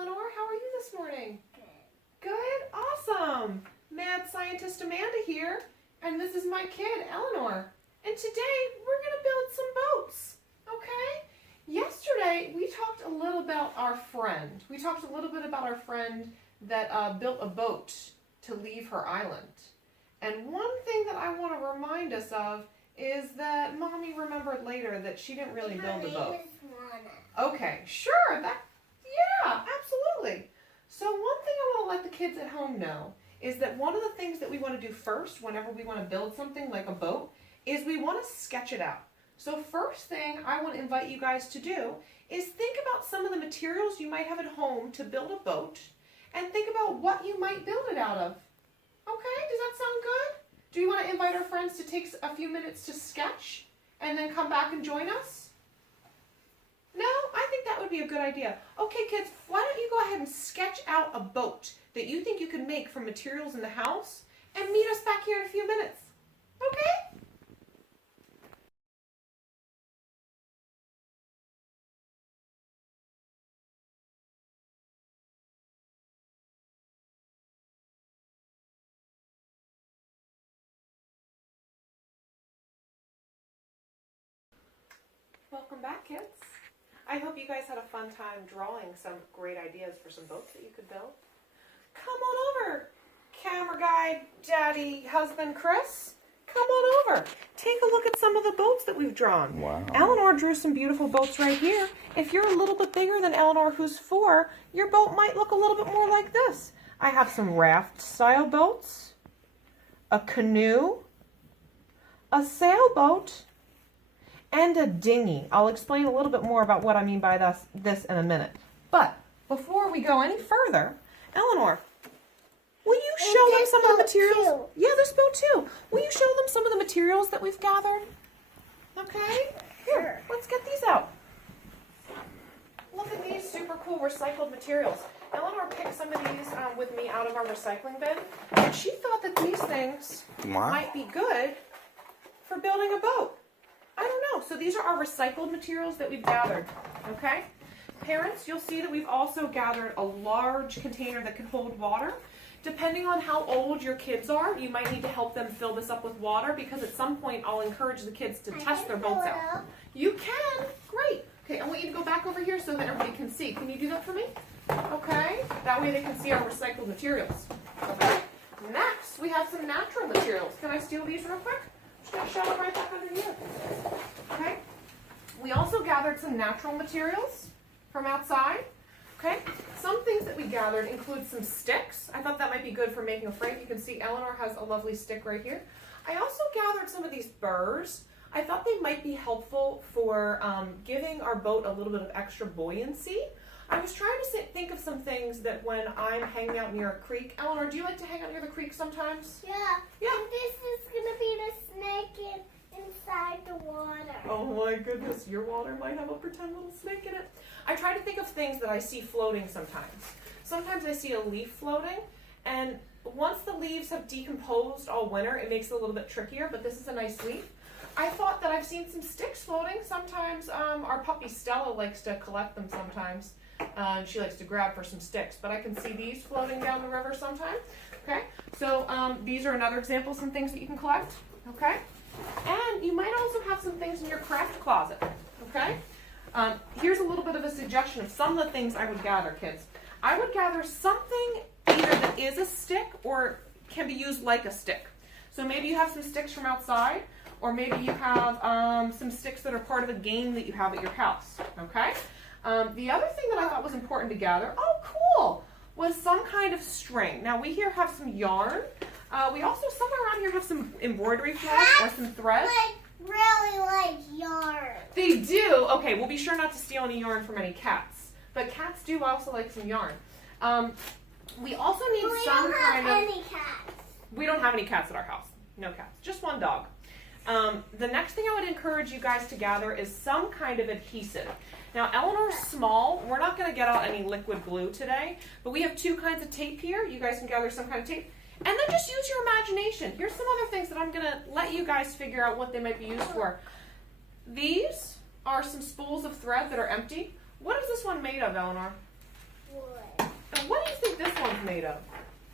Eleanor. How are you this morning? Good. Awesome. Mad Scientist Amanda here, and this is my kid, Eleanor. And today we're going to build some boats, okay? Yesterday we talked a little about our friend. We talked a little bit about our friend that built a boat to leave her island. And one thing that I want to remind us of is that Mommy remembered later that she didn't really build a boat. Okay, sure. Yeah, absolutely. So one thing I want to let the kids at home know is that one of the things that we want to do first whenever we want to build something like a boat is we want to sketch it out. So first thing I want to invite you guys to do is think about some of the materials you might have at home to build a boat and think about what you might build it out of. Okay, does that sound good? Do you want to invite our friends to take a few minutes to sketch and then come back and join us? No? I think that would be a good idea. Okay, kids, why don't you go ahead and sketch out a boat that you think you can make from materials in the house and meet us back here in a few minutes. Okay? Welcome back, kids. I hope you guys had a fun time drawing some great ideas for some boats that you could build. Come on over, camera guy, daddy, husband, Chris. Come on over. Take a look at some of the boats that we've drawn. Wow. Eleanor drew some beautiful boats right here. If you're a little bit bigger than Eleanor, who's 4, your boat might look a little bit more like this. I have some raft-style boats, a canoe, a sailboat, and a dinghy. I'll explain a little bit more about what I mean by this in a minute. But before we go any further, Eleanor, will you show them some of the materials? Yeah, this boat too. Will you show them some of the materials that we've gathered? Okay? Here, let's get these out. Look at these super cool recycled materials. Eleanor picked some of these with me out of our recycling bin, and she thought that these things might be good for building a boat. I don't know. So these are our recycled materials that we've gathered, okay? Parents, you'll see that we've also gathered a large container that can hold water. Depending on how old your kids are, you might need to help them fill this up with water because at some point I'll encourage the kids to test their boats out. You can? Great. Okay, I want you to go back over here so that everybody can see. Can you do that for me? Okay. That way they can see our recycled materials. Okay. Next, we have some natural materials. Can I steal these real quick? Just going to shove them right back under here. Okay. We also gathered some natural materials from outside. Okay. Some things that we gathered include some sticks. I thought that might be good for making a frame. You can see Eleanor has a lovely stick right here. I also gathered some of these burrs. I thought they might be helpful for giving our boat a little bit of extra buoyancy. I was trying to think of some things that when I'm hanging out near a creek. Eleanor, do you like to hang out near the creek sometimes? Yeah. Yeah. And this is going to be the snake inside the water. Oh my goodness, your water might have a pretend little snake in it. I try to think of things that I see floating sometimes. Sometimes I see a leaf floating, and once the leaves have decomposed all winter, it makes it a little bit trickier, but this is a nice leaf. I thought that I've seen some sticks floating. Sometimes our puppy Stella likes to collect them sometimes. She likes to grab for some sticks, but I can see these floating down the river sometimes. Okay, so these are another example of some things that you can collect. Okay, and you might also have some things in your craft closet. Okay, here's a little bit of a suggestion of some of the things I would gather, kids. I would gather something either that is a stick or can be used like a stick. So maybe you have some sticks from outside, or maybe you have some sticks that are part of a game that you have at your house. Okay. The other thing that I thought was important to gather, oh cool, was some kind of string. Now we here have some yarn. We also somewhere around here have some embroidery thread or some thread. Really like yarn. They do. Okay, we'll be sure not to steal any yarn from any cats. But cats do also like some yarn. We also need some kind of... We don't have any cats. We don't have any cats at our house. No cats. Just one dog. The next thing I would encourage you guys to gather is some kind of adhesive. Now, Eleanor's small. We're not going to get out any liquid glue today, but we have 2 kinds of tape here. You guys can gather some kind of tape. And then just use your imagination. Here's some other things that I'm going to let you guys figure out what they might be used for. These are some spools of thread that are empty. What is this one made of, Eleanor? wood. And what do you think this one's made of?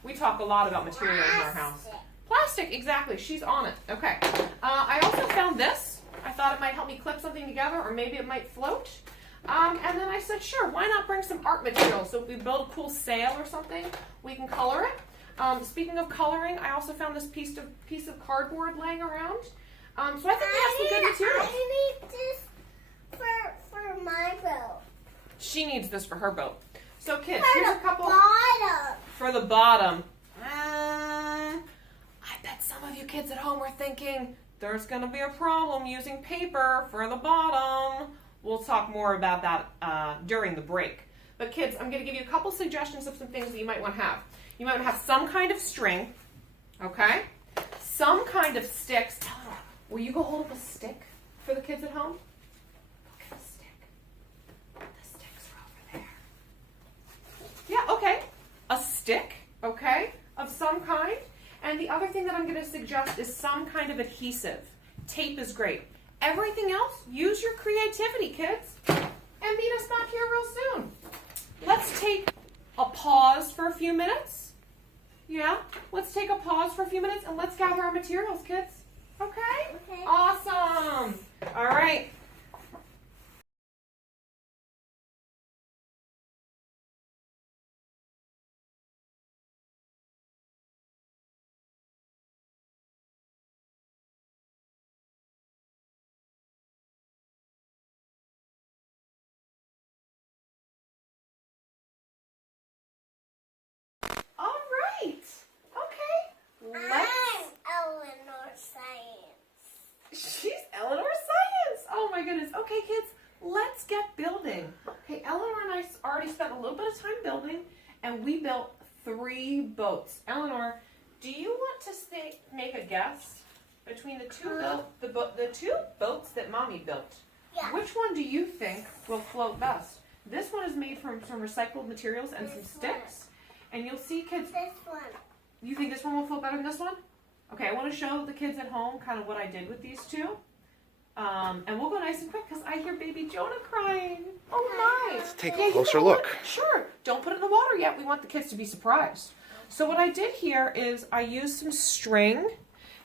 We talk a lot about material in our house. Plastic, exactly. She's on it. Okay. I also found this. I thought it might help me clip something together, or maybe it might float. And then I said, sure, why not bring some art material? So if we build a cool sail or something, we can color it. Speaking of coloring, I also found this piece of cardboard laying around. So I think we have some good materials. I need this for my boat. She needs this for her boat. So kids, For here's the a couple bottom. for the bottom. I bet some of you kids at home are thinking there's going to be a problem using paper for the bottom. We'll talk more about that during the break. But kids, I'm going to give you a couple suggestions of some things that you might want to have. You might want to have some kind of string, okay? Some kind of sticks. Eleanor, will you go hold up a stick for the kids at home? Look at the stick. The sticks are over there. Yeah, okay. A stick, okay, of some kind. And the other thing that I'm going to suggest is some kind of adhesive. Tape is great. Everything else, use your creativity, kids. And meet us back here real soon. Let's take a pause for a few minutes. Yeah, let's take a pause for a few minutes and let's gather our materials, kids. Okay? Okay. Awesome. All right. All right. Okay. Let's. I'm Eleanor Science. She's Eleanor Science. Oh my goodness. Okay, kids, let's get building. Okay, Eleanor and I already spent a little bit of time building, and we built 3 boats. Eleanor, do you want to make a guess between the two boats that Mommy built? Yeah. Which one do you think will float best? This one is made from some recycled materials and some sticks. And you'll see, kids, This one. you think this one will float better than this one? Okay, I want to show the kids at home kind of what I did with these two. And we'll go nice and quick because I hear baby Jonah crying. Oh, nice. Let's take Yeah, a you closer can look. Sure. Don't put it in the water yet. We want the kids to be surprised. So what I did here is I used some string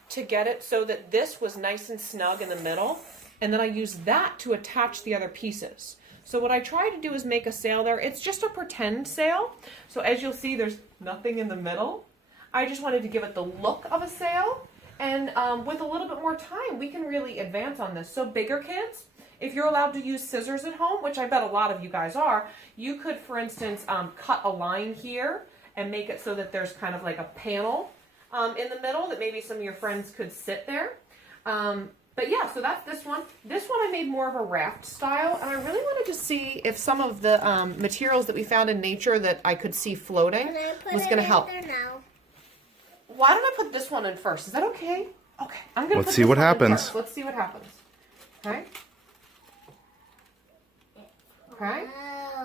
to get it so that this was nice and snug in the middle. And then I used that to attach the other pieces. So what I tried to do is make a sail there. It's just a pretend sail. So as you'll see, there's nothing in the middle. I just wanted to give it the look of a sail. And with a little bit more time, we can really advance on this. So bigger kids, if you're allowed to use scissors at home, which I bet a lot of you guys are, you could, for instance, cut a line here and make it so that there's kind of like a panel in the middle that maybe some of your friends could sit there. But yeah, so that's this one. This one I made more of a raft style, and I really wanted to see if some of the materials that we found in nature that I could see floating was going to help. Now? Why don't I put this one in first? Is that okay? Okay, I'm going to Let's see what happens. Let's see what happens. Okay. Okay.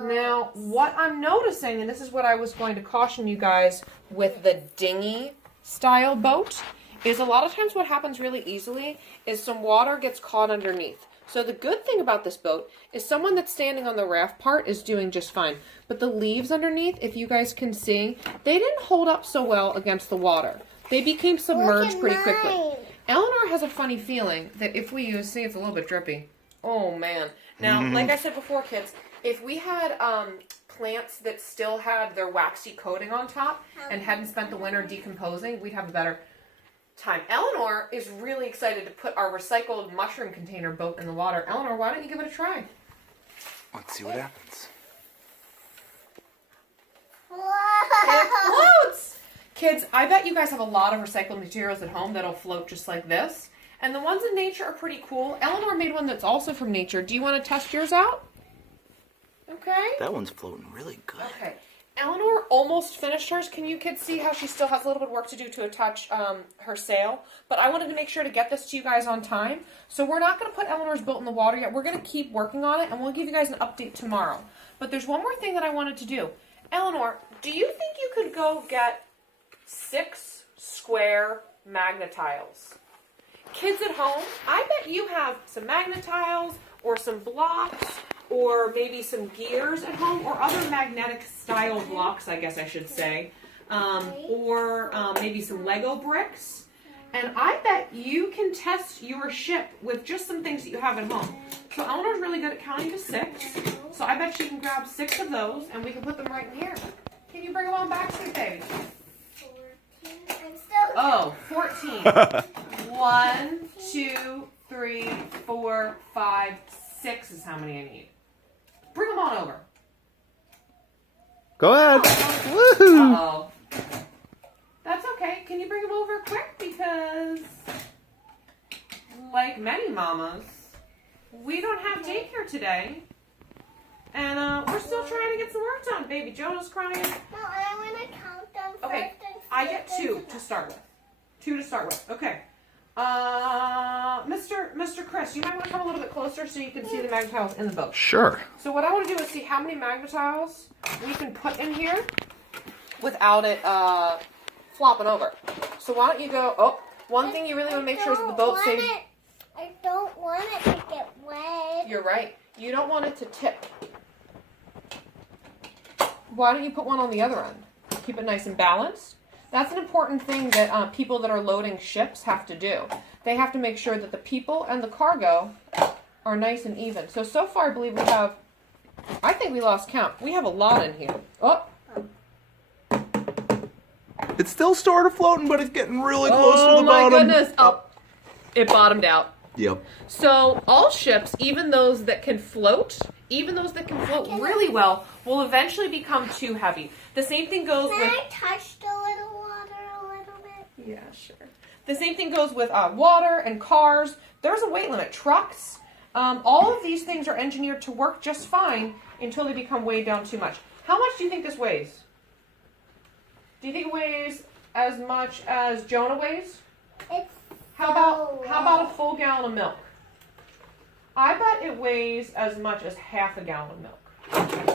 Now, what I'm noticing, and this is what I was going to caution you guys with the dinghy style boat, is a lot of times what happens really easily is some water gets caught underneath. So the good thing about this boat is someone that's standing on the raft part is doing just fine. But the leaves underneath, if you guys can see, they didn't hold up so well against the water. They became submerged pretty quickly. Eleanor has a funny feeling that if we use, see, it's a little bit drippy. Oh man. Now, like I said before, kids, if we had plants that still had their waxy coating on top and hadn't spent the winter decomposing, we'd have a better time. Eleanor is really excited to put our recycled mushroom container boat in the water. Eleanor, why don't you give it a try? Let's see what happens. It floats! Kids, I bet you guys have a lot of recycled materials at home that'll float just like this. And the ones in nature are pretty cool. Eleanor made one that's also from nature. Do you want to test yours out? Okay. That one's floating really good. Okay. Eleanor almost finished hers. Can you kids see how she still has a little bit of work to do to attach her sail? But I wanted to make sure to get this to you guys on time. So we're not going to put Eleanor's boat in the water yet. We're going to keep working on it, and we'll give you guys an update tomorrow. But there's one more thing that I wanted to do. Eleanor, do you think you could go get 6 square magnetiles? Kids at home, I bet you have some magnetiles or some blocks or maybe some gears at home, or other magnetic style blocks, I guess I should say, or maybe some Lego bricks. And I bet you can test your ship with just some things that you have at home. So Eleanor's really good at counting to 6. So I bet she can grab 6 of those, and we can put them right in here. Can you bring them on back, sweet baby? 14. I'm still. Oh, 14. 1, 2, 3, 4, 5, 6 is how many I need. Bring them on over. Go ahead. Woohoo! Uh-oh. That's okay. Can you bring them over quick? Because, like many mamas, we don't have daycare today. And we're still trying to get some work done. Baby Jonah's crying. No, I want to count them first. Okay, and see I if get there's 2 enough. to start with. 2 to start with. Okay. Mr. Chris, you might want to come a little bit closer so you can see the magnet tiles in the boat. Sure. So what I want to do is see how many magnet tiles we can put in here without it flopping over. So why don't you go? Oh, one thing you really want to make sure is that the boat stays. I don't want it to get wet. You're right. You don't want it to tip. Why don't you put one on the other end? Keep it nice and balanced. That's an important thing that people that are loading ships have to do. They have to make sure that the people and the cargo are nice and even. So far I believe we have, I think we lost count. We have a lot in here. Oh, It's still sort of floating, but it's getting really close to the bottom. Oh my goodness. Oh, it bottomed out. Yep. So all ships, even those that can float, really well, will eventually become too heavy. The same thing goes Can with... I touch the little water a little bit? Yeah, sure. The same thing goes with water and cars. There's a weight limit. Trucks. All of these things are engineered to work just fine until they become weighed down too much. How much do you think this weighs? Do you think it weighs as much as Jonah weighs? It's How about a full gallon of milk? I bet it weighs as much as half a gallon of milk.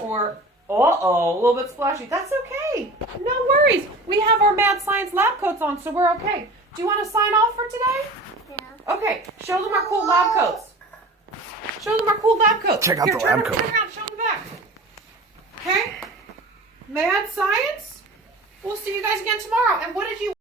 Or, a little bit splashy. That's okay. No worries. We have our Mad Science lab coats on, so we're okay. Do you want to sign off for today? Yeah. Okay. Show them our cool lab coats. Show them our cool lab coats. Check out the turn lab coat. Turn around. Show them the back. Okay. Mad Science. We'll see you guys again tomorrow. And what did you...